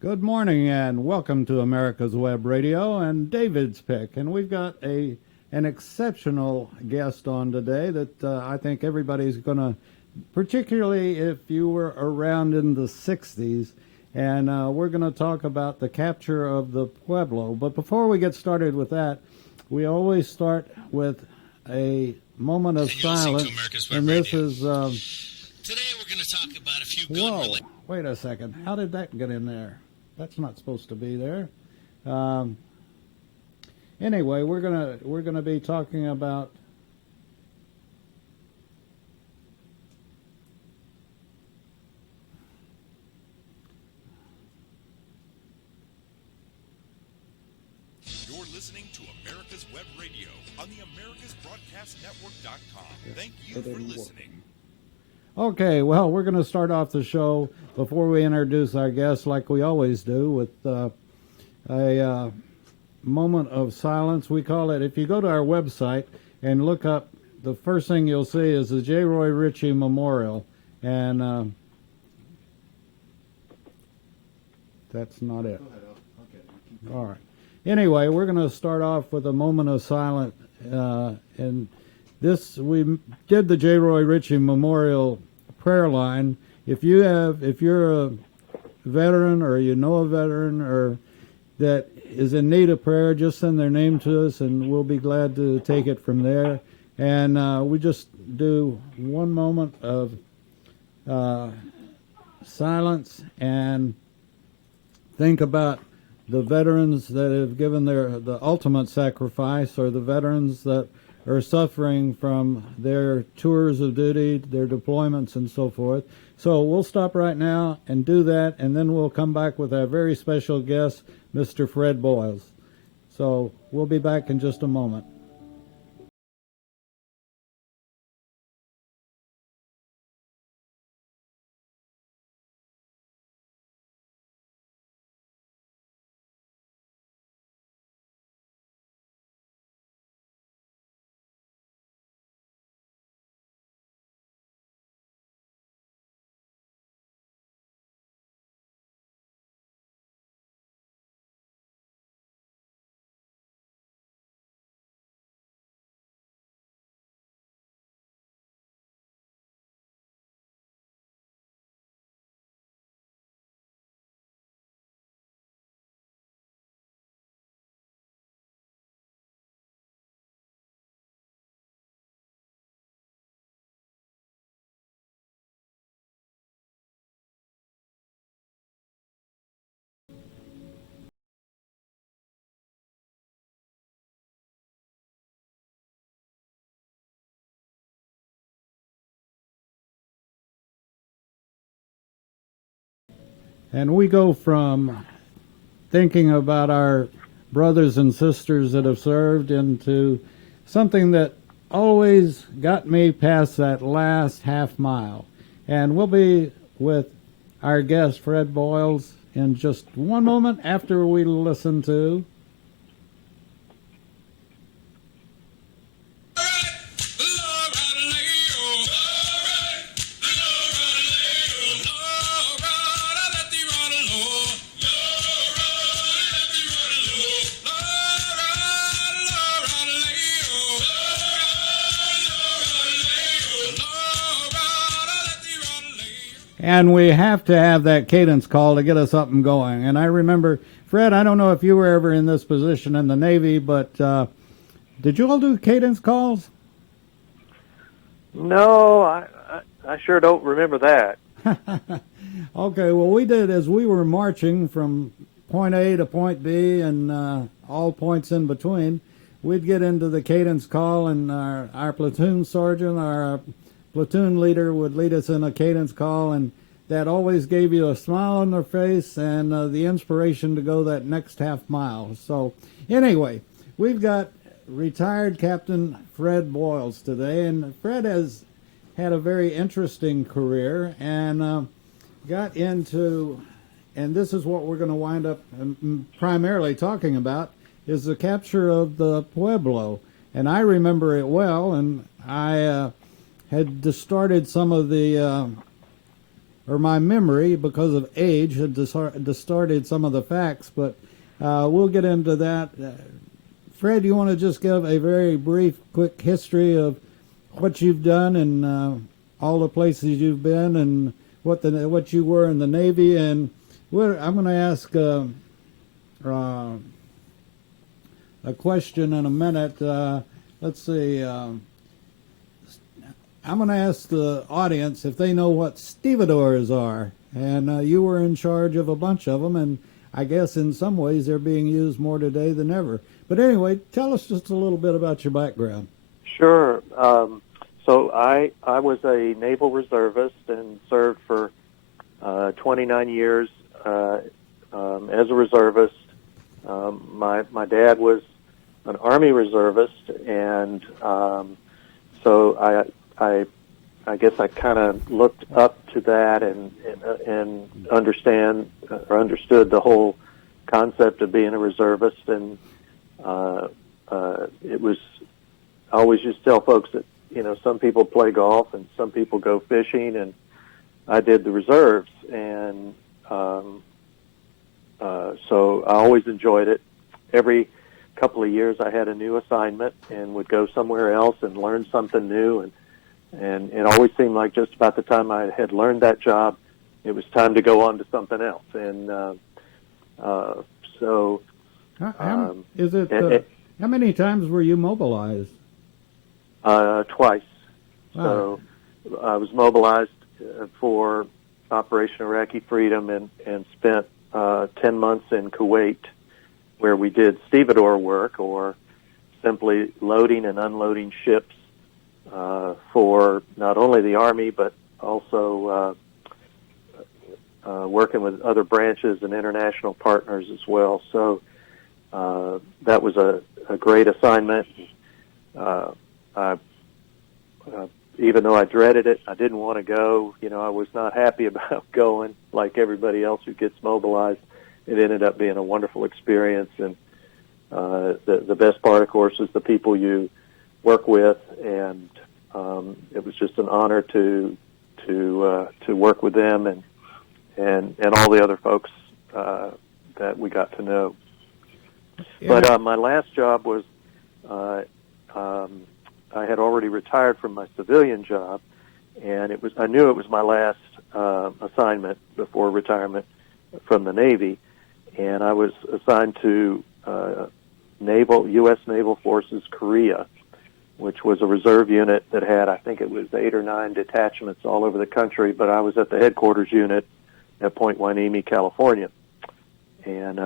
Good morning and welcome to America's Web Radio and David's Pick. And we've got an exceptional guest on today that I think everybody's going to, particularly if you were around in the 60s, and we're going to talk about the capture of the Pueblo. But before we get started with that, we always start with a moment of silence. And this is... Today we're going to talk about a few gun-related... Wait a second. How did that get in there? That's not supposed to be there. Anyway, we're gonna be talking about You're listening to America's Web Radio on the AmericasBroadcastNetwork.com. Thank you for listening. Okay, well, we're going to start off the show before we introduce our guests, like we always do, with a moment of silence. We call it, if you go to our website and look up, the first thing you'll see is the J. Roy Ritchie Memorial. And that's not it. All right. Anyway, we're going to start off with a moment of silence. And this, we did the J. Roy Ritchie Memorial prayer line. If you're a veteran or you know a veteran or that is in need of prayer, just send their name to us and we'll be glad to take it from there. And we just do one moment of silence and think about the veterans that have given the ultimate sacrifice, or the veterans that are suffering from their tours of duty, their deployments, and so forth. So we'll stop right now and do that, and then we'll come back with our very special guest, Mr. Fred Boyles. So we'll be back in just a moment. And we go from thinking about our brothers and sisters that have served into something that always got me past that last half mile. And we'll be with our guest, Fred Boyles, in just one moment after we listen to... And we have to have that cadence call to get us up and going. And I remember, Fred, I don't know if you were ever in this position in the Navy, but did you all do cadence calls? No, I sure don't remember that. Okay, well, we did as we were marching from point A to point B and all points in between. We'd get into the cadence call, and our platoon sergeant, our platoon leader would lead us in a cadence call, and that always gave you a smile on their face and the inspiration to go that next half mile. So anyway, we've got retired Captain Fred Boyles today, and Fred has had a very interesting career and got into, and this is what we're going to wind up primarily talking about, is the capture of the Pueblo. And I remember it well, and I had started some of the or my memory, because of age, had distorted some of the facts, but we'll get into that. Fred, you want to just give a very brief, quick history of what you've done and all the places you've been and what you were in the Navy? And I'm going to ask a question in a minute. Let's see. I'm going to ask the audience if they know what stevedores are. And you were in charge of a bunch of them, and I guess in some ways they're being used more today than ever. But anyway, tell us just a little bit about your background. Sure. So I was a naval reservist and served for 29 years as a reservist. My dad was an Army reservist, and so I guess I kind of looked up to that and understood the whole concept of being a reservist. And it was, I always used to tell folks that, some people play golf and some people go fishing, and I did the reserves. And so I always enjoyed it. Every couple of years I had a new assignment and would go somewhere else and learn something new. And it always seemed like just about the time I had learned that job, it was time to go on to something else. And so... how many times were you mobilized? Twice. Wow. So I was mobilized for Operation Iraqi Freedom and spent 10 months in Kuwait, where we did stevedore work, or simply loading and unloading ships for not only the Army, but also working with other branches and international partners as well. So that was a great assignment. Even though I dreaded it, I didn't want to go. I was not happy about going like everybody else who gets mobilized. It ended up being a wonderful experience, and the best part, of course, is the people you work with, and it was just an honor to work with them and all the other folks that we got to know. Yeah. But my last job was I had already retired from my civilian job, and I knew it was my last assignment before retirement from the Navy, and I was assigned to U.S. Naval Forces Korea, which was a reserve unit that had, I think it was 8 or 9 detachments all over the country, but I was at the headquarters unit at Point Hueneme, California. And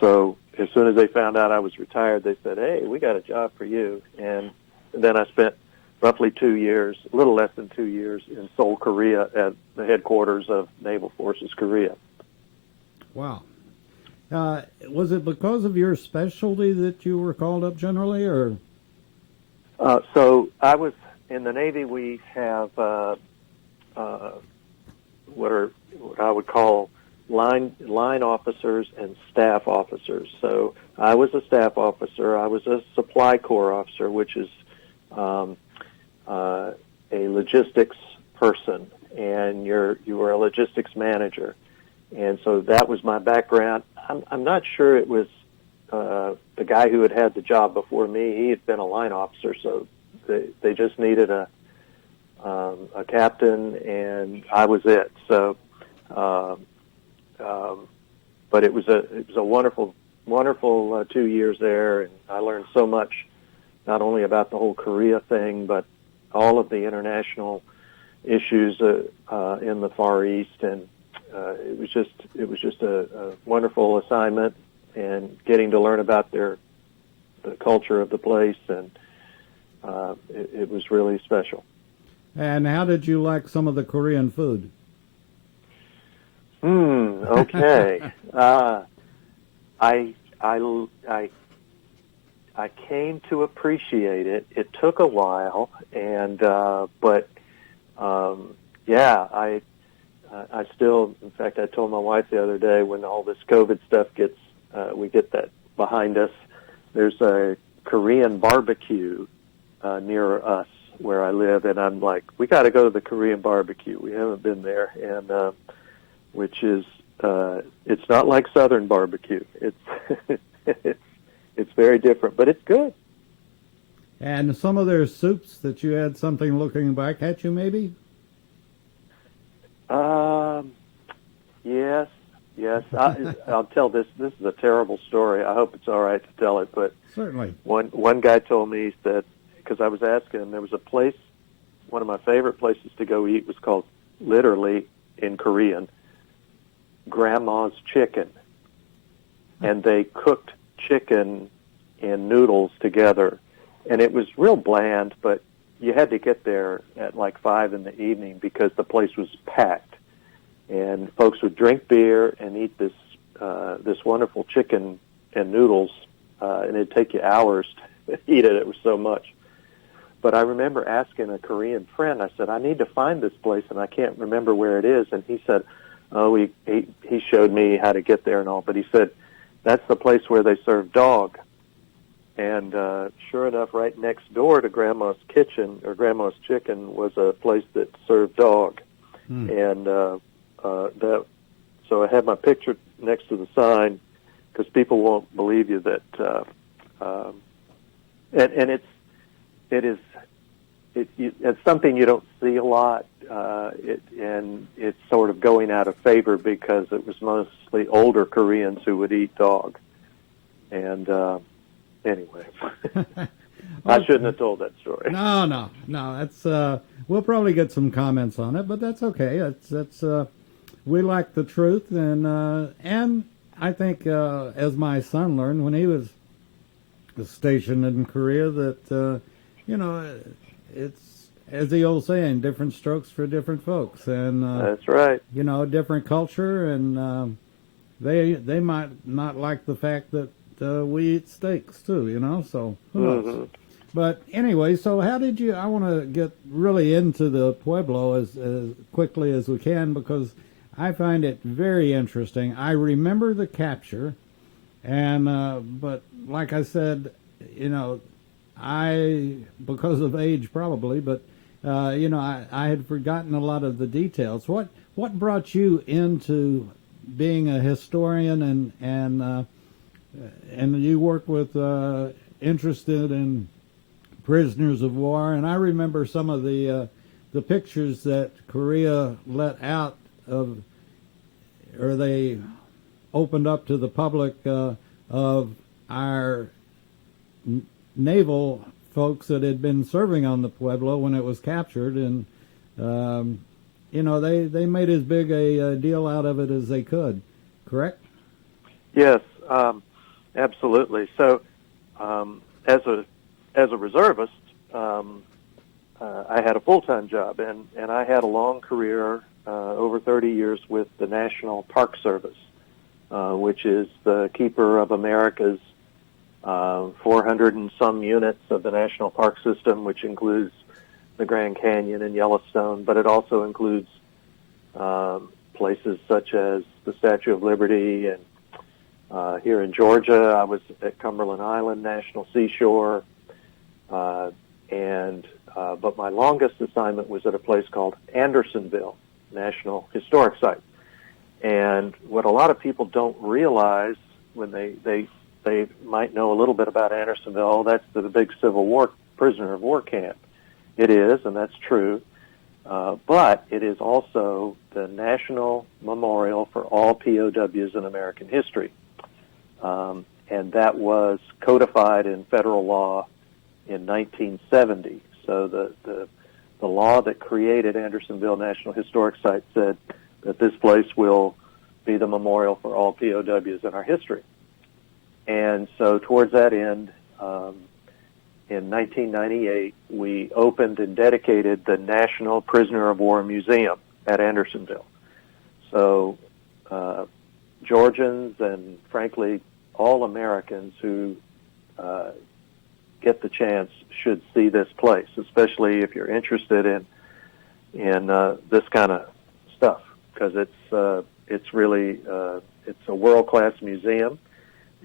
so as soon as they found out I was retired, they said, "Hey, we got a job for you." And then I spent roughly 2 years, a little less than 2 years, in Seoul, Korea, at the headquarters of Naval Forces Korea. Wow. Was it because of your specialty that you were called up generally, or? So I was in the Navy. We have what I would call line officers and staff officers. So I was a staff officer. I was a supply corps officer, which is a logistics person, and you were a logistics manager. And so that was my background. I'm not sure it was the guy who had the job before me. He had been a line officer, so they just needed a captain, and I was it. So, but it was a wonderful 2 years there, and I learned so much, not only about the whole Korea thing, but all of the international issues in the Far East, and it was just a wonderful assignment, and getting to learn about the culture of the place, and it was really special. And how did you like some of the Korean food? Okay. I came to appreciate it. It took a while, and but I still. In fact, I told my wife the other day, when all this COVID stuff we get that behind us, there's a Korean barbecue near us where I live, and I'm like, we got to go to the Korean barbecue. We haven't been there, and which is it's not like Southern barbecue. It's it's very different, but it's good. And some of their soups that you had something looking back at you, maybe? Yes, yes. I'll tell this. This is a terrible story. I hope it's all right to tell it, but Certainly. one guy told me, he said, because I was asking him, there was a place, one of my favorite places to go eat was called, literally in Korean, Grandma's Chicken. And they cooked chicken and noodles together. And it was real bland, but you had to get there at like 5 in the evening because the place was packed. And folks would drink beer and eat this this wonderful chicken and noodles, and it'd take you hours to eat it. It was so much. But I remember asking a Korean friend, I said, I need to find this place, and I can't remember where it is. And he said, oh, he showed me how to get there and all, but he said, that's the place where they serve dog. And sure enough, right next door to Grandma's Kitchen, or Grandma's Chicken, was a place that served dog. And so I had my picture next to the sign because people won't believe you that, and it's something you don't see a lot, and it's sort of going out of favor because it was mostly older Koreans who would eat dog. And anyway, I shouldn't have told that story. No. That's we'll probably get some comments on it, but that's okay. That's we like the truth, and I think as my son learned when he was stationed in Korea that it's, as the old saying, different strokes for different folks, and That's right. Different culture, and they might not like the fact that we eat steaks too, so who knows. But anyway, so how did you, I want to get really into the Pueblo as quickly as we can because I find it very interesting. I remember the capture, and but like I said, I, because of age probably, but I had forgotten a lot of the details. What brought you into being a historian and you work with interested in prisoners of war? And I remember some of the pictures that Korea let out of, or they opened up to the public of our naval folks that had been serving on the Pueblo when it was captured, and they made as big a deal out of it as they could. Correct? Yes, absolutely. So, as a reservist, I had a full-time job, and I had a long career, over 30 years, with the National Park Service, which is the keeper of America's 400 and some units of the National Park System, which includes the Grand Canyon and Yellowstone, but it also includes places such as the Statue of Liberty, and here in Georgia, I was at Cumberland Island National Seashore, but my longest assignment was at a place called Andersonville National Historic Site. And what a lot of people don't realize when they might know a little bit about Andersonville, that's the big Civil War prisoner of war camp. It is, and that's true, but it is also the national memorial for all POWs in American history. And that was codified in federal law in 1970. So the law that created Andersonville National Historic Site said that this place will be the memorial for all POWs in our history. And so towards that end, in 1998, we opened and dedicated the National Prisoner of War Museum at Andersonville. So Georgians and, frankly, all Americans who get the chance should see this place, especially if you're interested in this kind of stuff, because it's really it's a world-class museum,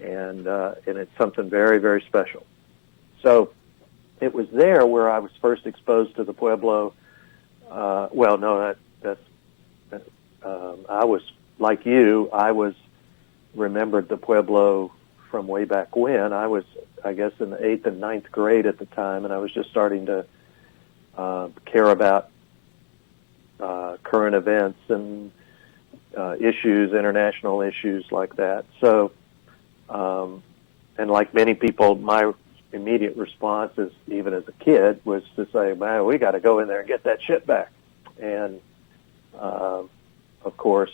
and it's something very, very special. So it was there where I was first exposed to the Pueblo. Well, no, I was like you. I remembered the Pueblo from way back when. I was, I guess, in the 8th and 9th grade at the time, and I was just starting to care about current events and issues, international issues like that. So, and like many people, my immediate response, even as a kid, was to say, "Man, we got to go in there and get that shit back." And of course,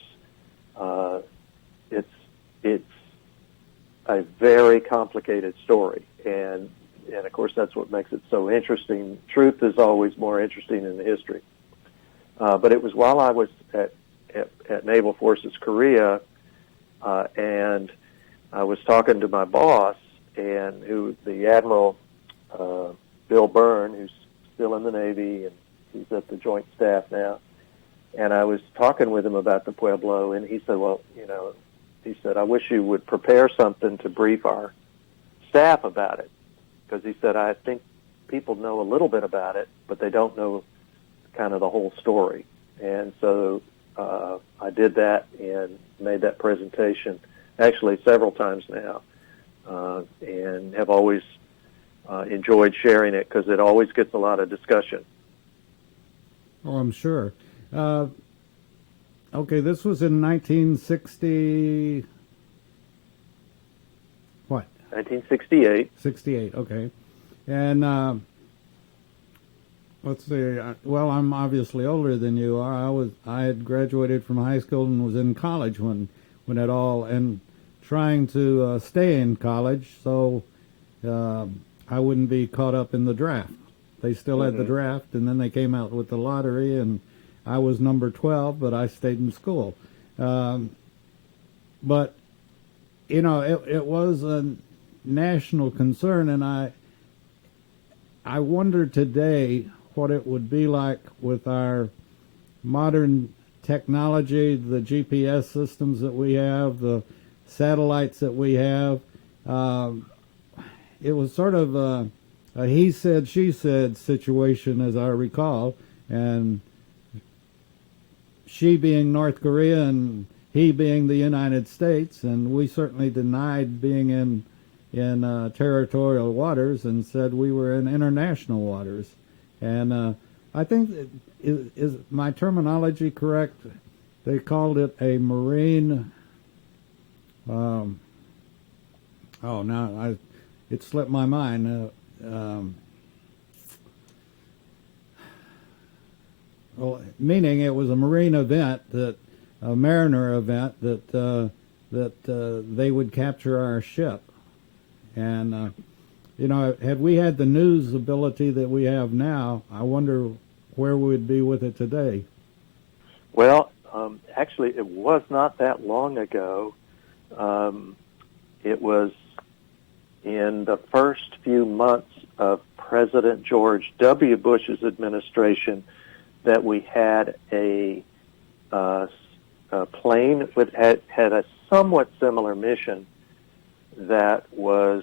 it's a very complicated story, and of course that's what makes it so interesting. Truth is always more interesting than the history. But it was while I was at Naval Forces Korea, and I was talking to my boss, and the Admiral Bill Byrne, who's still in the Navy, and he's at the Joint Staff now. And I was talking with him about the Pueblo, and he said, "Well, he said, I wish you would prepare something to brief our staff about it, because he said, I think people know a little bit about it, but they don't know kind of the whole story." And so I did that and made that presentation actually several times now, and have always enjoyed sharing it because it always gets a lot of discussion. Oh, I'm sure. Okay, this was in 1960. What? 1968. 68. Okay, and let's see. Well, I'm obviously older than you are. I had graduated from high school and was in college when it all, and trying to stay in college so I wouldn't be caught up in the draft. They still had the draft, and then they came out with the lottery, and I was number 12, but I stayed in school. But, it was a national concern, and I wonder today what it would be like with our modern technology, the GPS systems that we have, the satellites that we have. It was sort of a he said, she said situation, as I recall, and she being North Korea and he being the United States, and we certainly denied being in territorial waters and said we were in international waters. And I think, is my terminology correct? They called it a marine. It slipped my mind. Well, meaning it was a marine event, a mariner event that they would capture our ship. And had we had the news ability that we have now, I wonder where we'd be with it today. Well, actually, it was not that long ago. It was in the first few months of President George W. Bush's administration that we had a plane that had a somewhat similar mission that was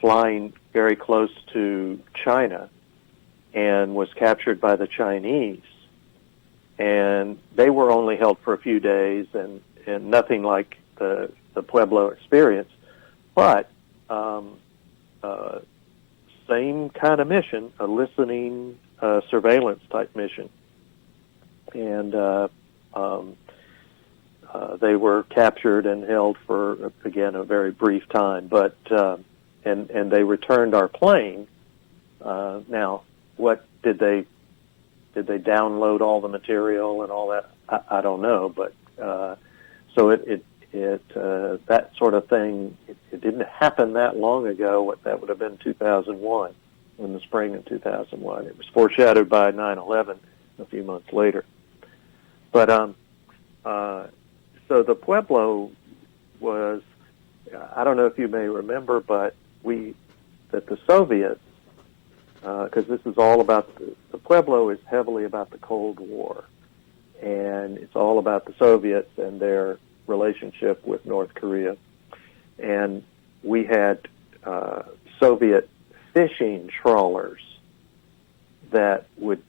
flying very close to China and was captured by the Chinese. And they were only held for a few days and nothing like the Pueblo experience, but same kind of mission, a listening surveillance type mission. And they were captured and held for, again, a very brief time, but and they returned our plane. Now, what did they download all the material and all that? I don't know, but so it that sort of thing, it didn't happen that long ago. That would have been 2001, in the spring of 2001. It was foreshadowed by 9/11 a few months later. But so the Pueblo was, I don't know if you may remember, but that the Soviets, because this is all about, the Pueblo is heavily about the Cold War, and it's all about the Soviets and their relationship with North Korea. And we had Soviet fishing trawlers that would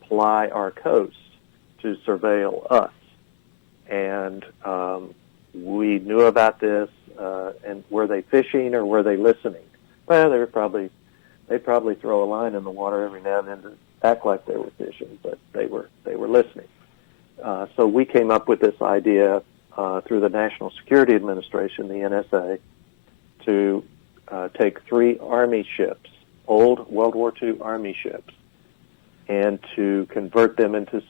ply our coast to surveil us. And we knew about this, and were they fishing or were they listening? Well, they'd probably throw a line in the water every now and then to act like they were fishing, but they were listening. So we came up with this idea through the National Security Administration, the NSA, to take 3 Army ships, old World War II Army ships, and to convert them into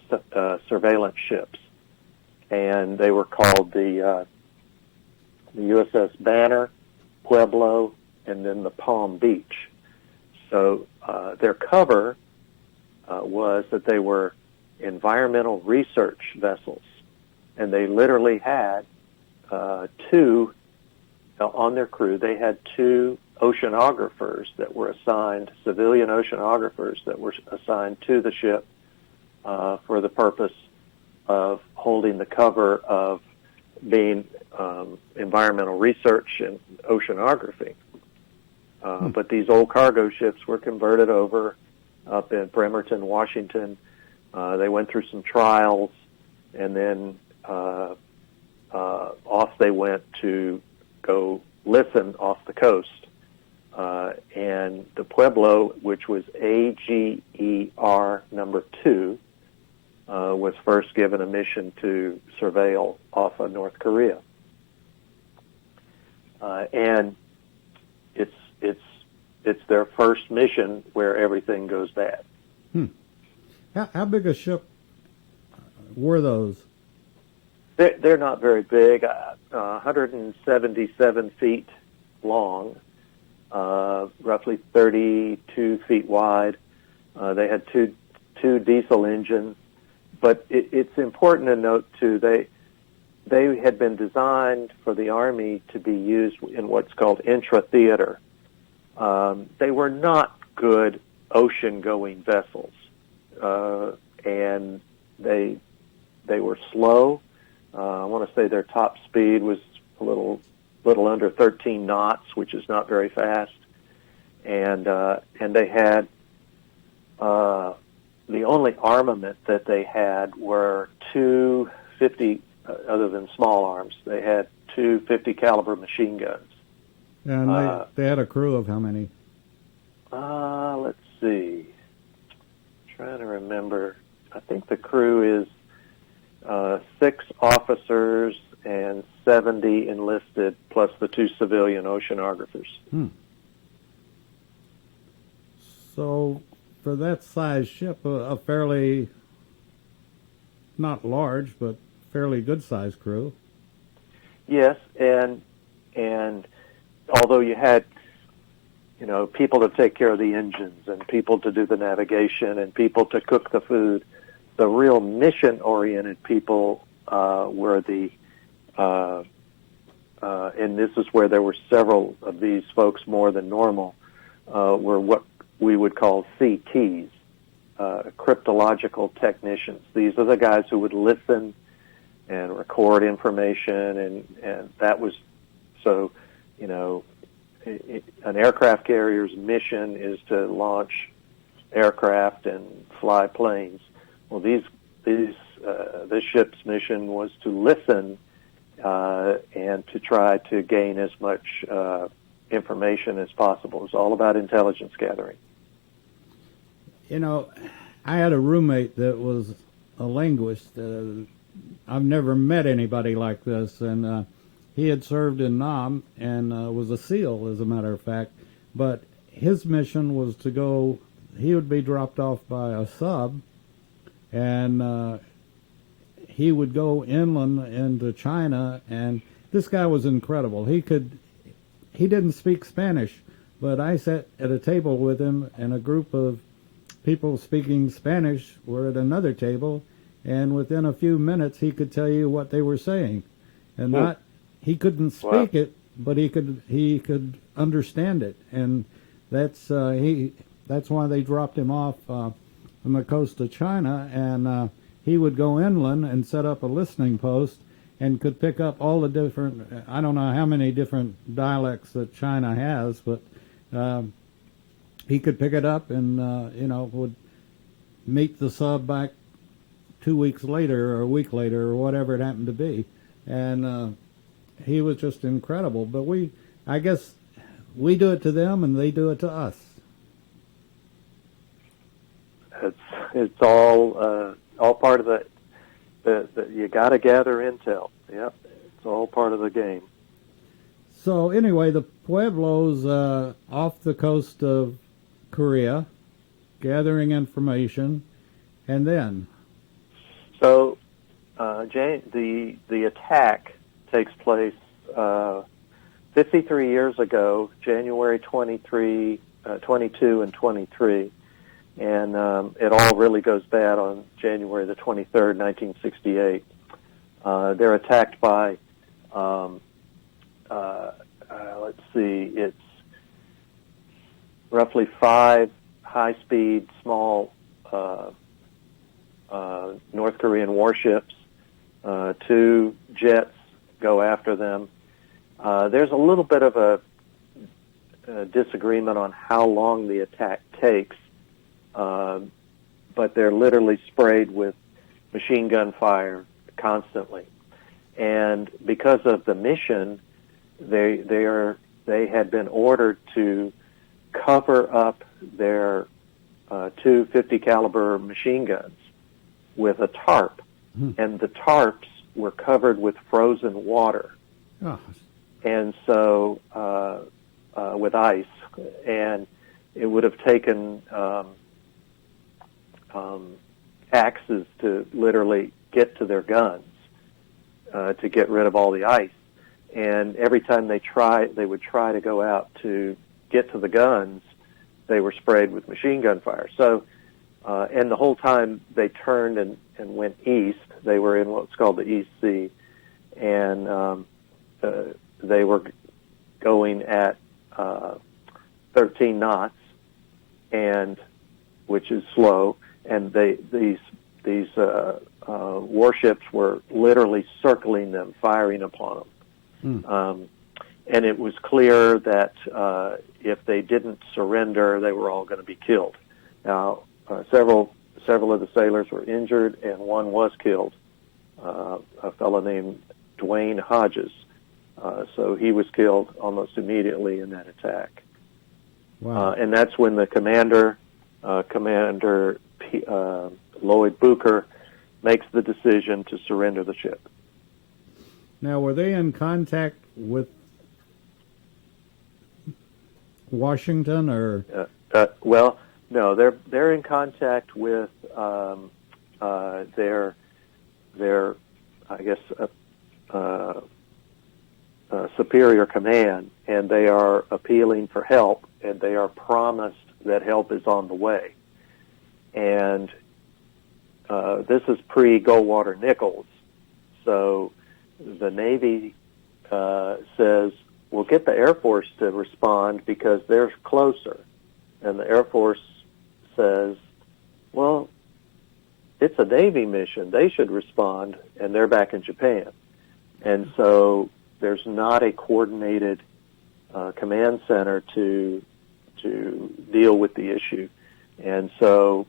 surveillance ships. And they were called the USS Banner, Pueblo, and then the Palm Beach. So their cover was that they were environmental research vessels, and they literally had 2 on their crew. They had 2 oceanographers that were assigned, civilian oceanographers that were assigned to the ship for the purpose of holding the cover of being environmental research and oceanography. But these old cargo ships were converted over up in Bremerton, Washington. They went through some trials, and then off they went to go listen off the coast. And the Pueblo, which was AGER number 2, was first given a mission to surveil off of North Korea. And it's their first mission where everything goes bad. How big a ship were those? They're not very big, 177 feet long, roughly 32 feet wide. They had two diesel engines, but it's important to note too, they had been designed for the Army to be used in what's called intra-theater. They were not good ocean-going vessels, and they were slow. I want to say their top speed was a little under 13 knots, which is not very fast, and they had the only armament that they had were 2 50, other than small arms. They had 2 50 caliber machine guns. And they had a crew of how many? Let's see. Trying to remember. I think the crew is 6 officers and 70 enlisted, plus the 2 civilian oceanographers. So, for that size ship, a fairly, not large, but fairly good-sized crew. Yes, and although you had, people to take care of the engines and people to do the navigation and people to cook the food, the real mission-oriented people were and this is where there were several of these folks more than normal, were what we would call CTs, cryptological technicians. These are the guys who would listen and record information, and that was, so, an aircraft carrier's mission is to launch aircraft and fly planes. Well, this ship's mission was to listen and to try to gain as much information as possible. It was all about intelligence gathering. I had a roommate that was a linguist. I've never met anybody like this, and he had served in Nam and was a SEAL, as a matter of fact. But his mission was to go, he would be dropped off by a sub, and he would go inland into China, and this guy was incredible. He didn't speak Spanish, but I sat at a table with him, and a group of people speaking Spanish were at another table, and within a few minutes he could tell you what they were saying. And he couldn't speak it, but he could understand it, and that's why they dropped him off on the coast of China, and he would go inland and set up a listening post, and could pick up all the different, I don't know how many different dialects that China has, but he could pick it up and, would meet the sub back 2 weeks later or a week later or whatever it happened to be. And he was just incredible. But I guess we do it to them and they do it to us. It's all part of the you got to gather intel. Yep, it's all part of the game. So anyway, the Pueblos off the coast of Korea, gathering information, and then. So, the attack takes place 53 years ago, January 22 and 23. And it all really goes bad on January the 23rd, 1968. They're attacked by, let's see, it's roughly 5 high-speed, small North Korean warships. 2 jets go after them. There's a little bit of a disagreement on how long the attack takes. But they're literally sprayed with machine gun fire constantly. And because of the mission, they had been ordered to cover up their 250 caliber machine guns with a tarp, and the tarps were covered with frozen water, and so with ice, and it would have taken axes to literally get to their guns to get rid of all the ice. And every time they would try to go out to get to the guns, they were sprayed with machine gun fire. So, and the whole time they turned and went east. They were in what's called the East Sea, and they were going at 13 knots, and which is slow. And these warships were literally circling them, firing upon them. And it was clear that if they didn't surrender, they were all going to be killed. Now, several of the sailors were injured, and one was killed, a fellow named Dwayne Hodges. So he was killed almost immediately in that attack. Wow. And that's when the Commander Lloyd Booker makes the decision to surrender the ship. Now, were they in contact with Washington, or? Well, no, they're in contact with their I guess superior command, and they are appealing for help, and they are promised that help is on the way. And this is pre-Goldwater Nichols, so the Navy says, we'll get the Air Force to respond because they're closer. And the Air Force says, well, it's a Navy mission. They should respond, and they're back in Japan. And so there's not a coordinated command center to deal with the issue. And so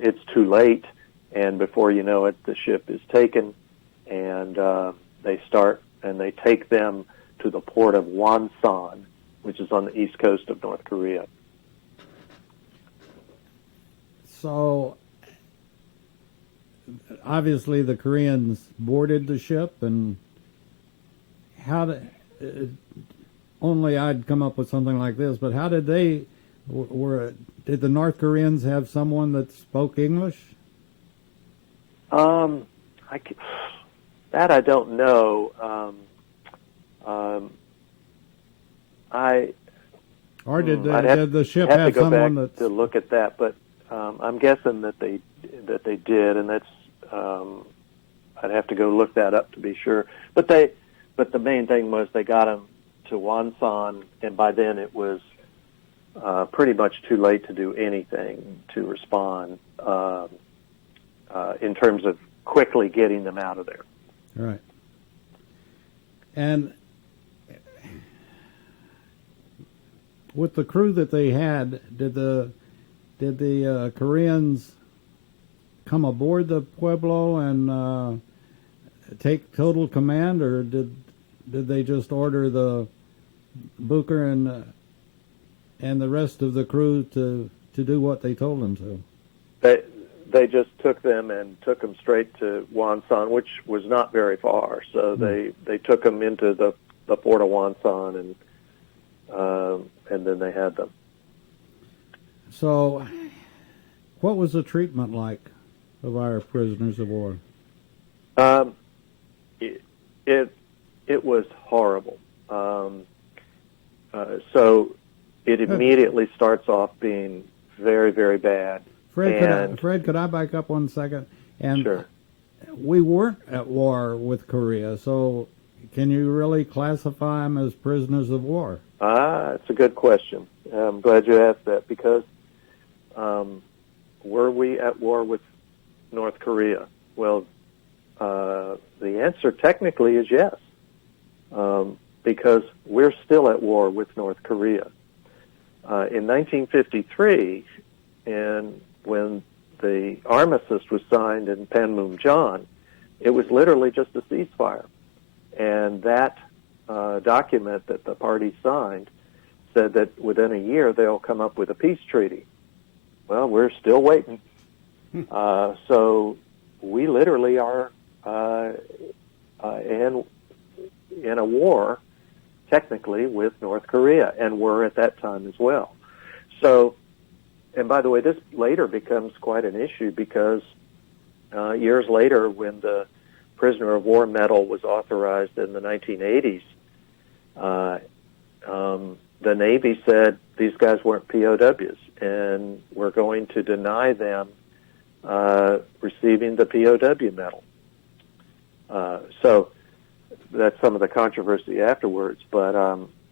it's too late, and before you know it, the ship is taken, and they take them to the port of Wonsan, which is on the east coast of North Korea. So, obviously the Koreans boarded the ship, and only I'd come up with something like this, but how did did the North Koreans have someone that spoke English? That I don't know. Did the ship have to go someone back to look at that, but I'm guessing that they did, and that's I'd have to go look that up to be sure. But the main thing was they got them to Wonsan, and by then it was pretty much too late to do anything to respond in terms of quickly getting them out of there. Right. And with the crew that they had, did the Koreans come aboard the Pueblo and take total command, or did they just order the Booker and the rest of the crew to do what they told them to? They just took them straight to Wonsan, which was not very far. So they took them into the port of Wonsan, and then they had them. So, what was the treatment like of our prisoners of war? It was horrible. So it immediately starts off being very, very bad. Fred, could I back up 1 second? And sure. We weren't at war with Korea, so can you really classify them as prisoners of war? It's a good question. I'm glad you asked that, because were we at war with North Korea? Well, the answer technically is yes, because we're still at war with North Korea. In 1953, and when the armistice was signed in Panmunjom, it was literally just a ceasefire. And that document that the parties signed said that within a year they'll come up with a peace treaty. Well, we're still waiting. So we literally are in a war, technically, with North Korea, and were at that time as well. So, and by the way, this later becomes quite an issue, because years later, when the Prisoner of War Medal was authorized in the 1980s, the Navy said these guys weren't POWs, and we're going to deny them receiving the POW medal. So that's some of the controversy afterwards, but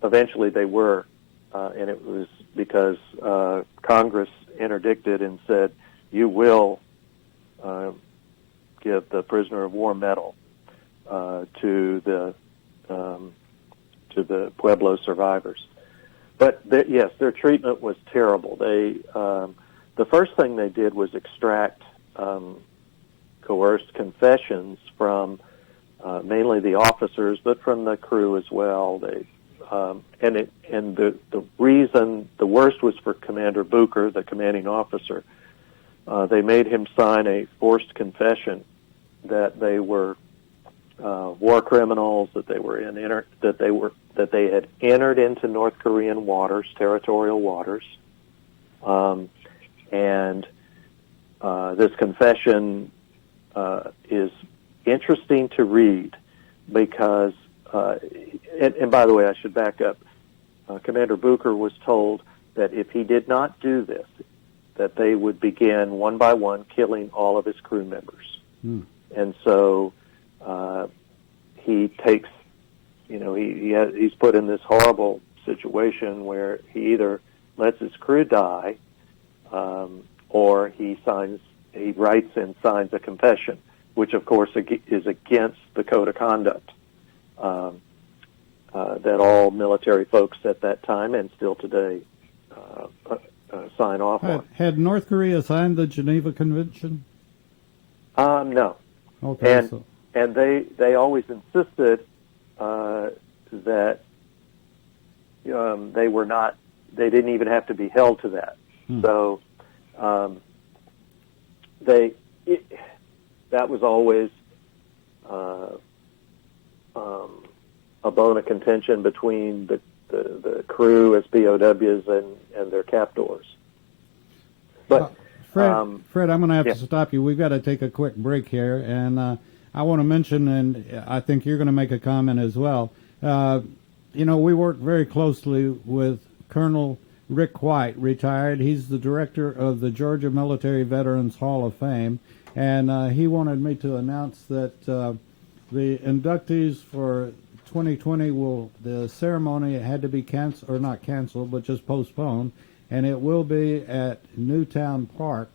eventually they were, and it was because Congress interdicted and said, you will give the Prisoner of War medal to the Pueblo survivors. But yes, their treatment was terrible. They the first thing they did was extract coerced confessions from mainly the officers, but from the crew as well. They and the reason the worst was for Commander Booker, the commanding officer. They made him sign a forced confession that they were war criminals, that they had entered into North Korean waters, territorial waters, and this confession is interesting to read because, and by the way, I should back up. Commander Booker was told that if he did not do this, that they would begin one by one killing all of his crew members. And so he takes, he's put in this horrible situation where he either lets his crew die, or he writes and signs a confession, which of course is against the code of conduct that all military folks at that time and still today sign off on. Had North Korea signed the Geneva Convention? No. Okay. And they always insisted that they were not. They didn't even have to be held to that. So that was always a bone of contention between the crew as POWs and their captors. But Fred, I'm going to have to stop you. We've got to take a quick break here, and I want to mention, and I think you're going to make a comment as well. We work very closely with Colonel Rick White, retired. He's the director of the Georgia Military Veterans Hall of Fame, and he wanted me to announce that the inductees for 2020 the ceremony had to be canceled, or not canceled, but just postponed, and it will be at Newtown Park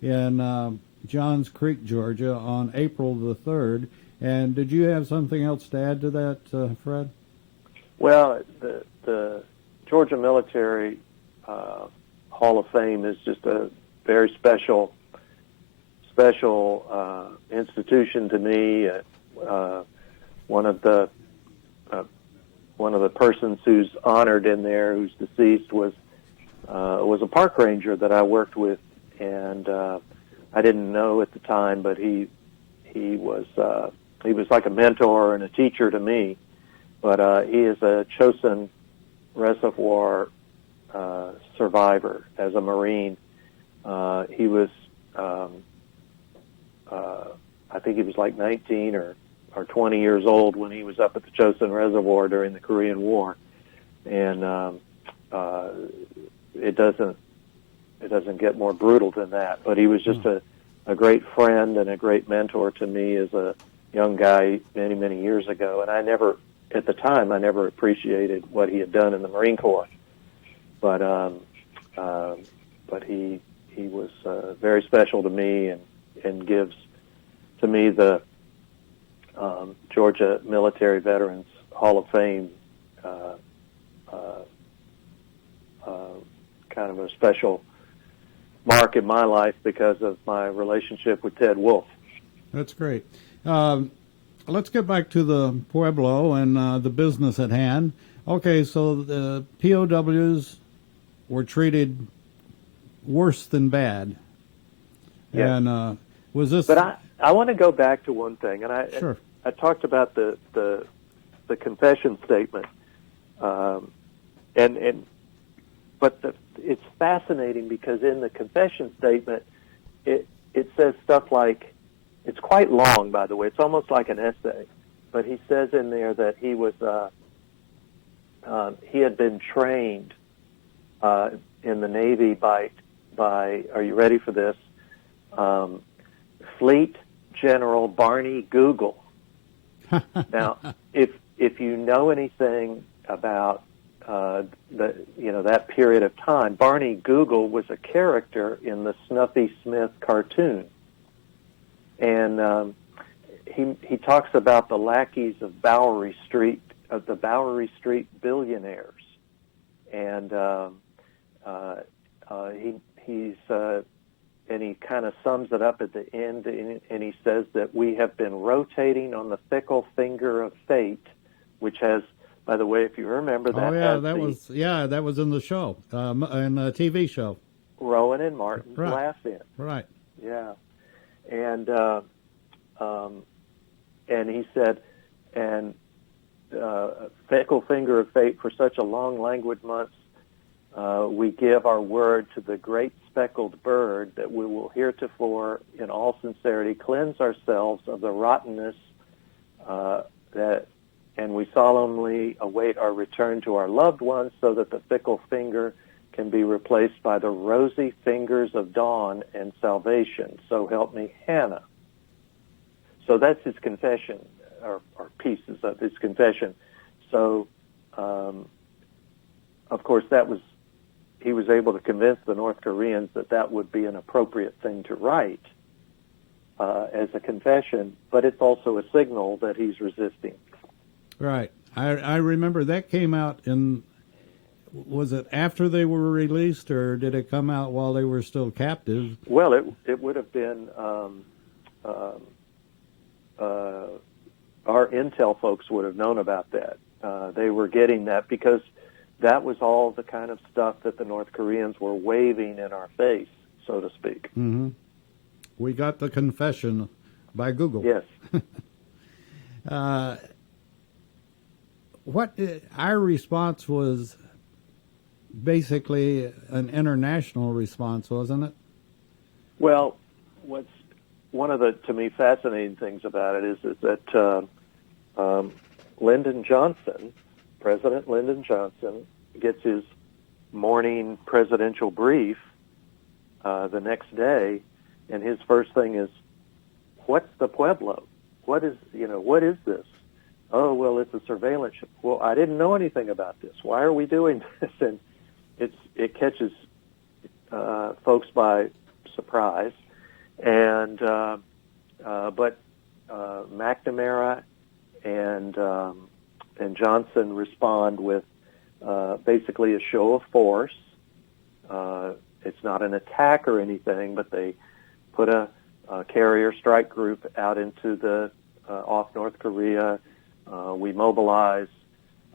in Johns Creek, Georgia, on April the 3rd. And did you have something else to add to that, Fred? Well, the Georgia Military Hall of Fame is just a very special institution to me. One of the persons who's honored in there, who's deceased, was a park ranger that I worked with, and I didn't know at the time, but he was like a mentor and a teacher to me. But he is a Chosin Reservoir survivor as a Marine. He was, I think he was like 19 or 20 years old when he was up at the Chosin Reservoir during the Korean War, and it doesn't get more brutal than that. But he was just a great friend and a great mentor to me as a young guy many years ago, and at the time I never appreciated what he had done in the Marine Corps, but he was very special to me and gives to me the Georgia Military Veterans Hall of Fame kind of a special mark in my life because of my relationship with Ted Wolf. That's great. Let's get back to the Pueblo and the business at hand. Okay, so the POWs were treated worse than bad. Yes. And was this... But I want to go back to one thing, and Sure. I talked about the confession statement, it's fascinating because in the confession statement, it says stuff like, it's quite long, by the way. It's almost like an essay, but he says in there that he was he had been trained in the Navy by are you ready for this? Fleet General Barney Google. Now, if you know anything about that period of time, Barney Google was a character in the Snuffy Smith cartoon, and he talks about the lackeys of the Bowery Street billionaires, and and he kind of sums it up at the end, and he says that we have been rotating on the fickle finger of fate, which has, by the way, if you remember that. Oh yeah, that was in the show, in a TV show. Rowan and Martin's Right. laugh in. Right. Yeah, and he said, and fickle finger of fate, for such a long languid months, we give our word to the great speckled bird that we will heretofore, in all sincerity, cleanse ourselves of the rottenness and we solemnly await our return to our loved ones, so that the fickle finger can be replaced by the rosy fingers of dawn and salvation. So help me, Hannah. So that's his confession, or pieces of his confession. So, of course, he was able to convince the North Koreans that would be an appropriate thing to write as a confession, but it's also a signal that he's resisting. Right. I remember that came out was it after they were released, or did it come out while they were still captive? Well, it would have been our intel folks would have known about that. They were getting that because that was all the kind of stuff that the North Koreans were waving in our face, so to speak. Mm-hmm. We got the confession by Google. Yes. Our response was basically an international response, wasn't it? Well, what's one of the, to me, fascinating things about it is that Lyndon Johnson, President Lyndon Johnson, gets his morning presidential brief the next day, and his first thing is, "What's the Pueblo? What is this?" "Oh, well, it's a surveillance ship." "Well, I didn't know anything about this. Why are we doing this?" And it catches folks by surprise, and but McNamara and Johnson respond with basically a show of force. It's not an attack or anything, but they put a carrier strike group out into the off North Korea. We mobilize.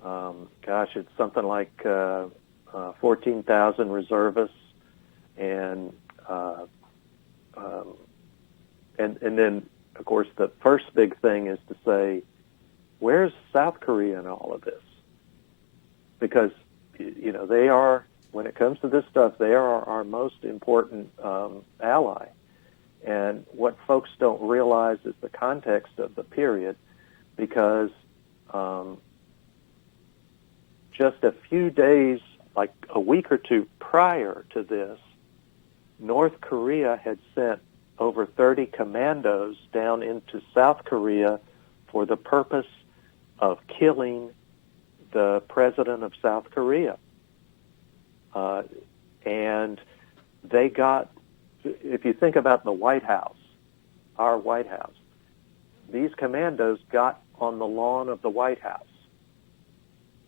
It's something like 14,000 reservists, and then of course the first big thing is to say, where's South Korea in all of this? Because they are, when it comes to this stuff, they are our most important ally. And what folks don't realize is the context of the period, because just a few days, like a week or two prior to this, North Korea had sent over 30 commandos down into South Korea for the purpose of killing the president of South Korea. And they got, if you think about the White House, our White House, these commandos got on the lawn of the White House.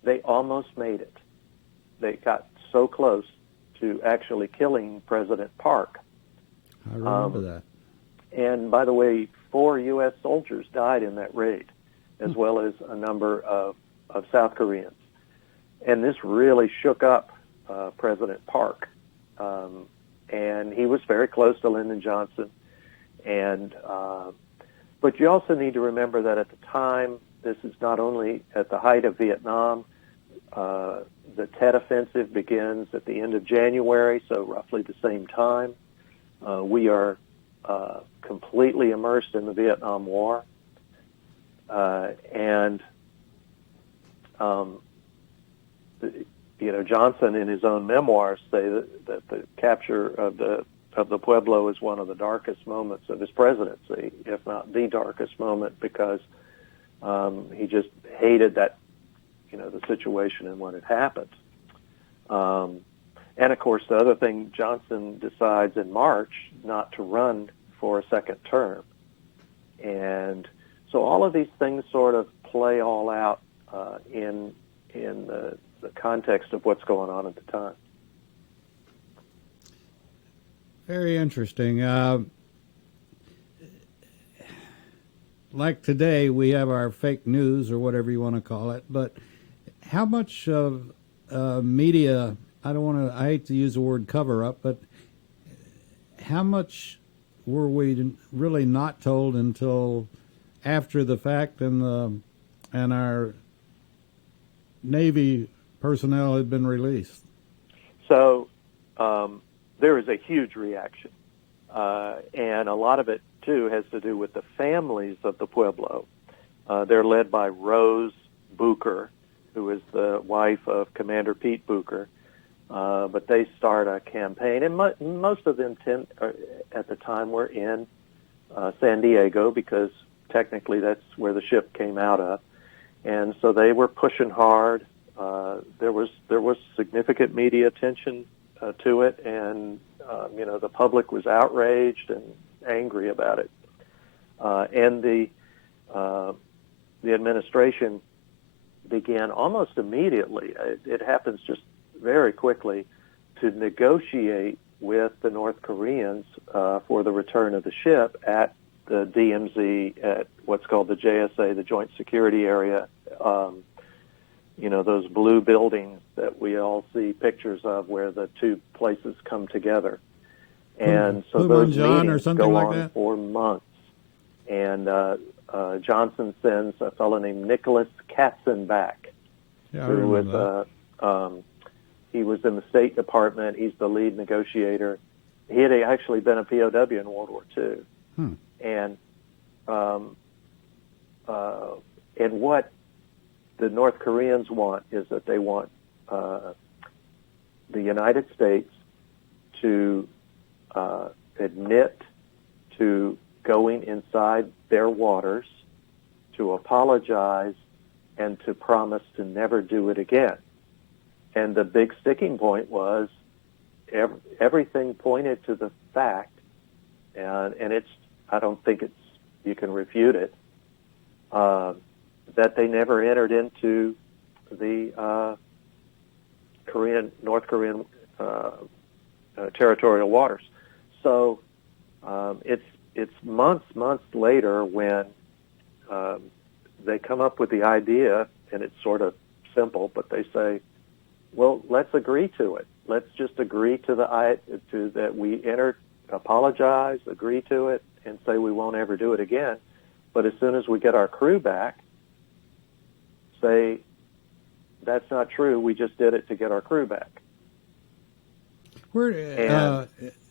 They almost made it. They got so close to actually killing President Park. I remember that. And by the way, 4 U.S. soldiers died in that raid, as well as a number of South Koreans. And this really shook up President Park. And he was very close to Lyndon Johnson. And but you also need to remember that at the time, this is not only at the height of Vietnam. The Tet Offensive begins at the end of January, so roughly the same time. We are completely immersed in the Vietnam War. Johnson in his own memoirs say that the capture of the Pueblo is one of the darkest moments of his presidency, if not the darkest moment, because he just hated that, the situation and what had happened. And of course, the other thing, Johnson decides in March not to run for a second term. And so all of these things sort of play all out in the context of what's going on at the time. Very interesting. Like today, we have our fake news or whatever you want to call it, but how much of media, I hate to use the word cover up, but how much were we really not told until after the fact and our Navy personnel had been released? So there is a huge reaction, and a lot of it, too, has to do with the families of the Pueblo. They're led by Rose Bucher, who is the wife of Commander Pete Bucher, but they start a campaign, and most of them at the time were in San Diego, because technically that's where the ship came out of, and so they were pushing hard. There was significant media attention to it, and the public was outraged and angry about it, and the administration began almost immediately. It happens just very quickly to negotiate with the North Koreans for the return of the ship at the DMZ, at what's called the JSA, the Joint Security Area. Those blue buildings that we all see pictures of, where the two places come together. And so those meetings go on for months. And Johnson sends a fellow named Nicholas Katzenbach, who was he was in the State Department. He's the lead negotiator. He had actually been a POW in World War II. And what the North Koreans want is that they want the United States to admit to going inside their waters, to apologize, and to promise to never do it again. And the big sticking point was everything pointed to the fact, and I don't think it's you can refute it, that they never entered into the North Korean territorial waters. So it's months later when they come up with the idea, and it's sort of simple, but they say, well, let's agree to it. Let's just agree to that we apologize, agree to it, and say we won't ever do it again. But as soon as we get our crew back, say, that's not true. We just did it to get our crew back.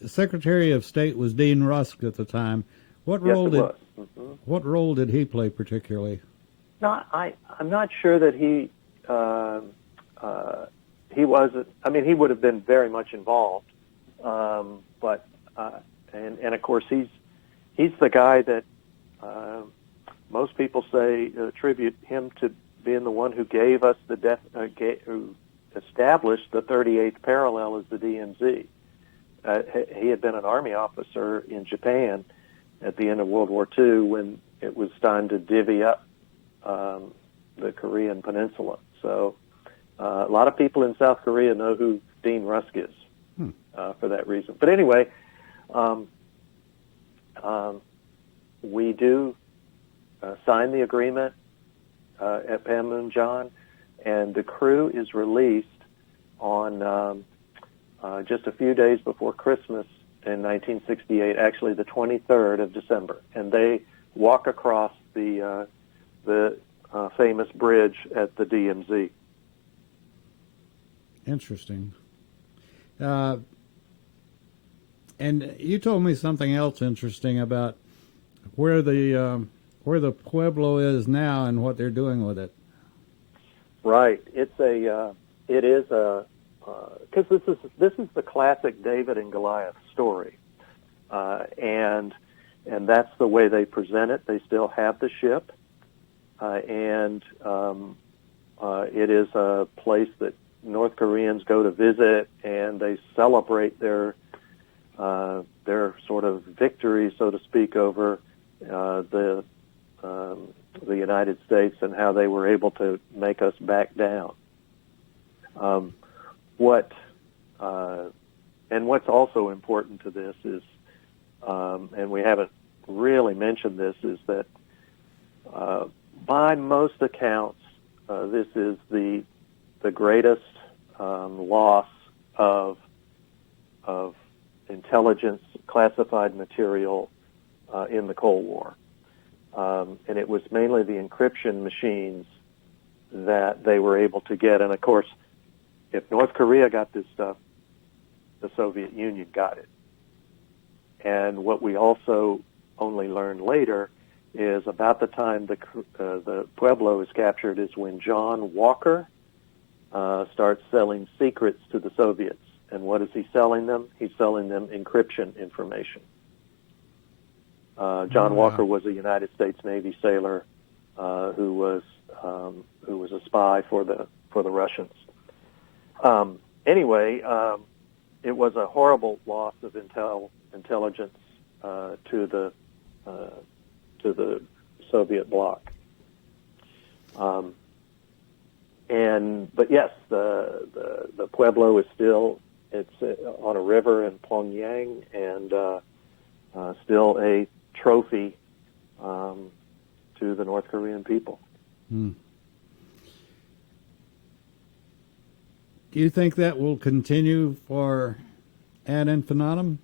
Secretary of State was Dean Rusk at the time. What role What role did he play particularly? No, I'm not sure that he wasn't. I mean, he would have been very much involved, but and of course he's the guy that most people say attribute him to being the one who gave us who established the 38th parallel as the DMZ. He had been an Army officer in Japan at the end of World War II when it was time to divvy up the Korean peninsula. So a lot of people in South Korea know who Dean Rusk is for that reason. But anyway, we do sign the agreement at Panmunjom, and the crew is released on just a few days before Christmas in 1968, actually the 23rd of December, and they walk across the famous bridge at the DMZ. Interesting. And you told me something else interesting about where the Pueblo is now and what they're doing with it. Right. It is because this is the classic David and Goliath story, and that's the way they present it. They still have the ship, and it is a place that North Koreans go to visit, and they celebrate their sort of victory, so to speak, over the United States and how they were able to make us back down. What's also important to this is, and we haven't really mentioned this, is that by most accounts, this is the greatest loss of intelligence, classified material in the Cold War. And it was mainly the encryption machines that they were able to get. And, of course, if North Korea got this stuff, the Soviet Union got it. And what we also only learned later is about the time the Pueblo is captured is when John Walker starts selling secrets to the Soviets. And what is he selling them? He's selling them encryption information. John Walker was a United States Navy sailor who was a spy for the Russians. Anyway, it was a horrible loss of intelligence to the Soviet bloc. But yes, the Pueblo is still on a river in Pyongyang and still a trophy to the North Korean people. Do you think that will continue for ad infinitum?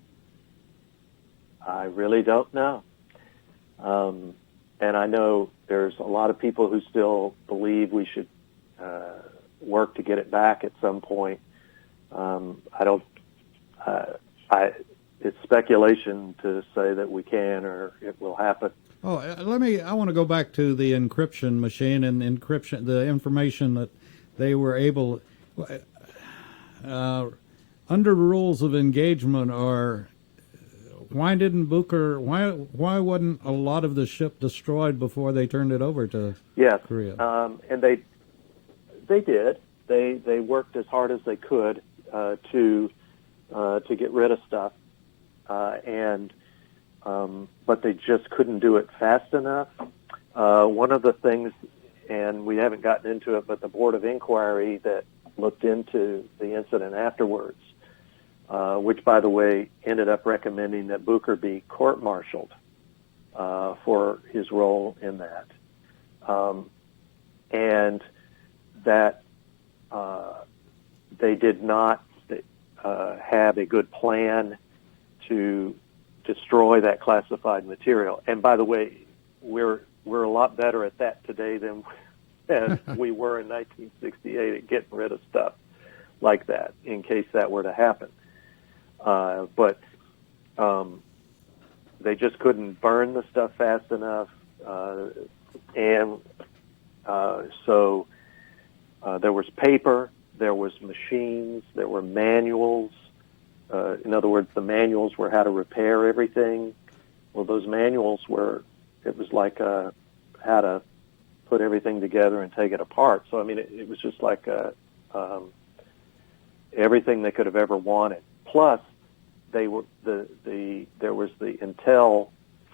I really don't know. And I know there's a lot of people who still believe we should work to get it back at some point. It's speculation to say that we can or it will happen. Oh, I want to go back to the encryption machine and the information that they were able, under rules of engagement, why wasn't a lot of the ship destroyed before they turned it over to Korea? And they did. They worked as hard as they could to get rid of stuff, and but they just couldn't do it fast enough. One of the things, and we haven't gotten into it, but the Board of Inquiry that looked into the incident afterwards, which, by the way, ended up recommending that Booker be court-martialed for his role in that. And that they did not have a good plan to destroy that classified material. And by the way, we're a lot better at that today than we were in 1968 at getting rid of stuff like that in case that were to happen. But they just couldn't burn the stuff fast enough, and so there was paper, there was machines, there were manuals. In other words, the manuals were how to repair everything. Well, those manuals it was like how to put everything together and take it apart. So, I mean, it was just like everything they could have ever wanted. Plus, there was the intel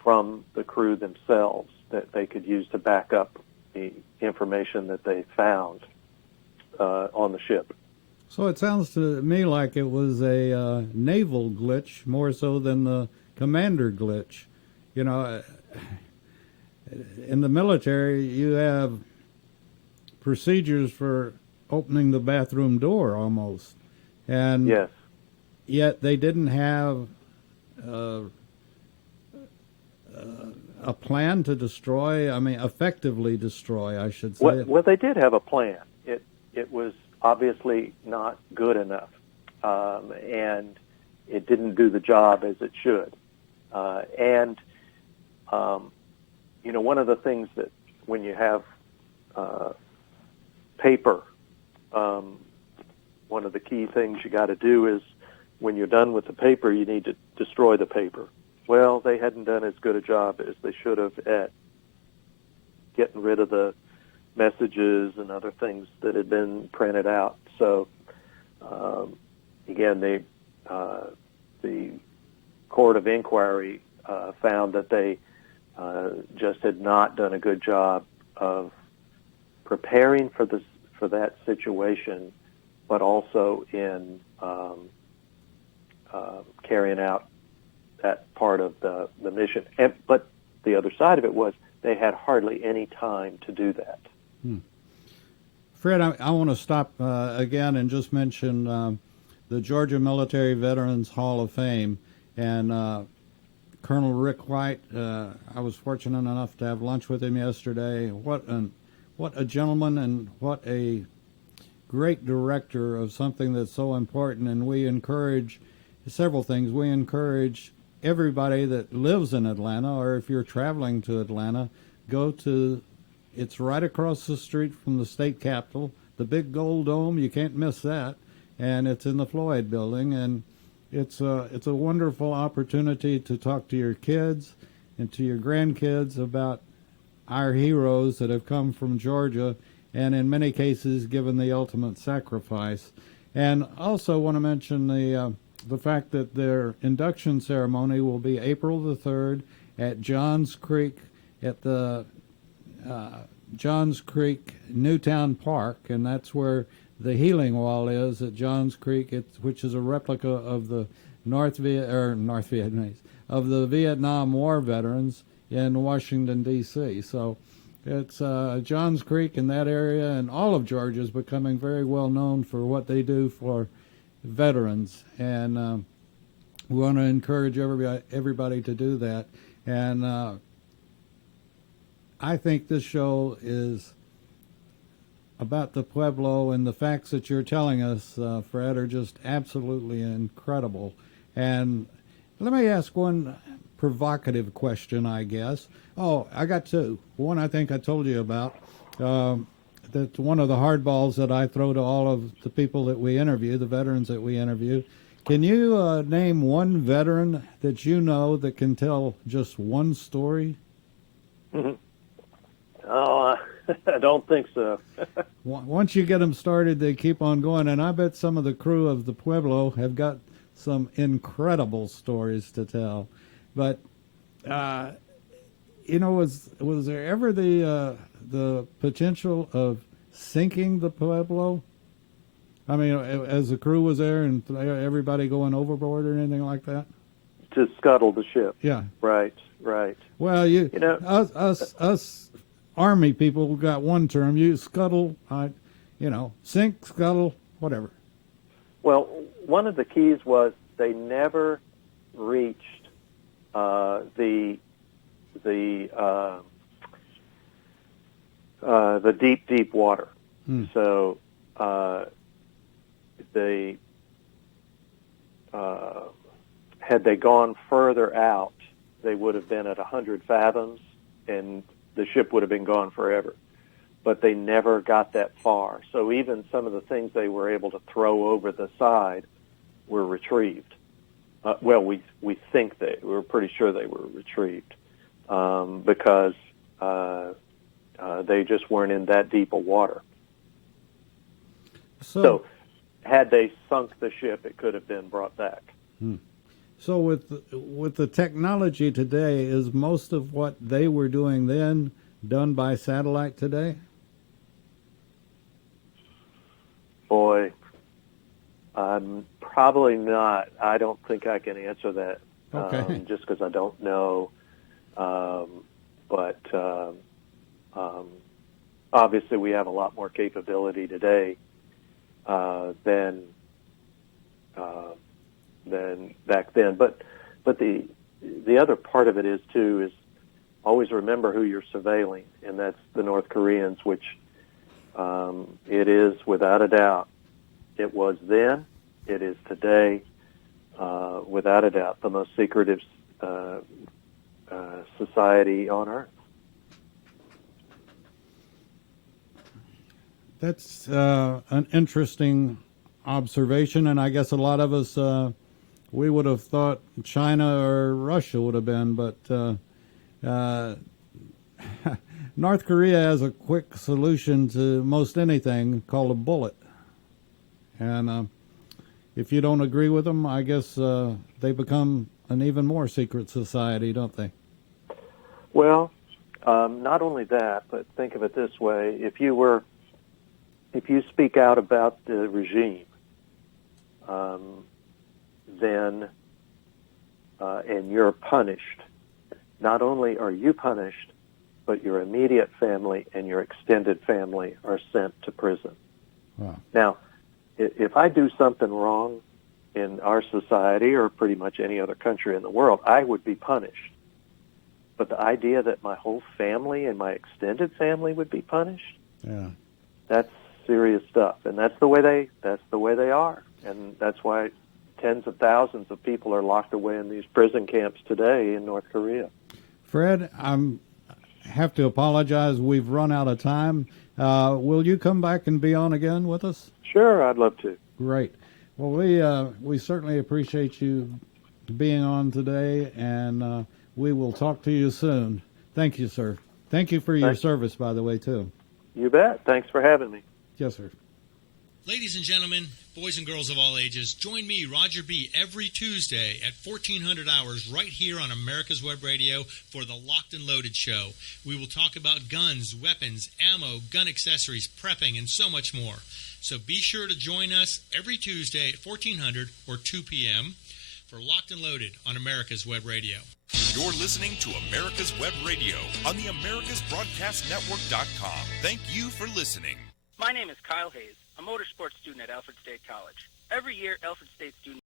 from the crew themselves that they could use to back up the information that they found on the ship. So it sounds to me like it was a naval glitch more so than the commander glitch. You know, in the military, you have procedures for opening the bathroom door almost. And yes. Yet they didn't have a plan to destroy, effectively destroy, I should say. Well, they did have a plan. It was obviously not good enough, and it didn't do the job as it should. One of the things that when you have paper, one of the key things you got to do is when you're done with the paper, you need to destroy the paper. Well, they hadn't done as good a job as they should have at getting rid of the messages and other things that had been printed out. So, again, the Court of Inquiry found that they just had not done a good job of preparing for that situation, but also in carrying out that part of the mission. But the other side of it was they had hardly any time to do that. Fred, I want to stop again and just mention the Georgia Military Veterans Hall of Fame and Colonel Rick White. I was fortunate enough to have lunch with him yesterday. What a gentleman, and what a great director of something that's so important. And we encourage several things. We encourage everybody that lives in Atlanta, or if you're traveling to Atlanta, go to, it's right across the street from the state capitol, the big gold dome. You can't miss that. And it's in the Floyd building, and it's a wonderful opportunity to talk to your kids and to your grandkids about our heroes that have come from Georgia, and in many cases given the ultimate sacrifice. And also want to mention the fact that their induction ceremony will be April the 3rd at Johns Creek, at the Johns Creek Newtown Park, and that's where the Healing Wall is at Johns Creek, which is a replica of the of the Vietnam War veterans in Washington, D.C. So it's Johns Creek in that area, and all of Georgia is becoming very well known for what they do for veterans, and we want to encourage everybody to do that. And I think this show is about the Pueblo, and the facts that you're telling us, Fred, are just absolutely incredible. And let me ask one provocative question, I guess. Oh, I got two. One I think I told you about. That's one of the hardballs that I throw to all of the people that we interview, the veterans that we interview. Can you name one veteran that you know that can tell just one story? Mm-hmm. Oh, I don't think so. Once you get them started, they keep on going, and I bet some of the crew of the Pueblo have got some incredible stories to tell. But Was there ever the potential of sinking the Pueblo? I mean, as the crew was there and everybody going overboard or anything like that? To scuttle the ship. Yeah. Right. Well, us Army people got one term. You scuttle, sink, scuttle, whatever. Well, one of the keys was they never reached the deep water. So they had they gone further out, they would have been at 100 fathoms, and the ship would have been gone forever. But they never got that far. So even some of the things they were able to throw over the side were retrieved. We think we're pretty sure they were retrieved because they just weren't in that deep of water. So had they sunk the ship, it could have been brought back. So with the technology today, is most of what they were doing then done by satellite today? Boy, probably not. I don't think I can answer that. Okay. Just because I don't know. But obviously we have a lot more capability today than back then. But the other part of it is always remember who you're surveilling, and that's the North Koreans, which it is without a doubt. It was then, it is today, without a doubt, the most secretive society on Earth. That's an interesting observation, and I guess a lot of us, we would have thought China or Russia would have been, but North Korea has a quick solution to most anything called a bullet. And if you don't agree with them, I guess they become an even more secret society, don't they? Well, not only that, but think of it this way. If you speak out about the regime, then and you're punished, not only are you punished, but your immediate family and your extended family are sent to prison. Wow. Now, if I do something wrong in our society or pretty much any other country in the world, I would be punished. But the idea that my whole family and my extended family would be punished, that's serious stuff. And that's the way they are. And that's why tens of thousands of people are locked away in these prison camps today in North Korea. Fred, I have to apologize. We've run out of time. Will you come back and be on again with us? Sure, I'd love to. Great. Well, we certainly appreciate you being on today, and we will talk to you soon. Thank you, sir. Thank you for your service, by the way, too. You bet. Thanks for having me. Yes, sir. Ladies and gentlemen, boys and girls of all ages, join me, Roger B., every Tuesday at 1400 hours right here on America's Web Radio for the Locked and Loaded Show. We will talk about guns, weapons, ammo, gun accessories, prepping, and so much more. So be sure to join us every Tuesday at 1400 or 2 p.m. for Locked and Loaded on America's Web Radio. You're listening to America's Web Radio on the AmericasBroadcastNetwork.com. Thank you for listening. My name is Kyle Hayes, a motorsports student at Alfred State College. Every year, Alfred State students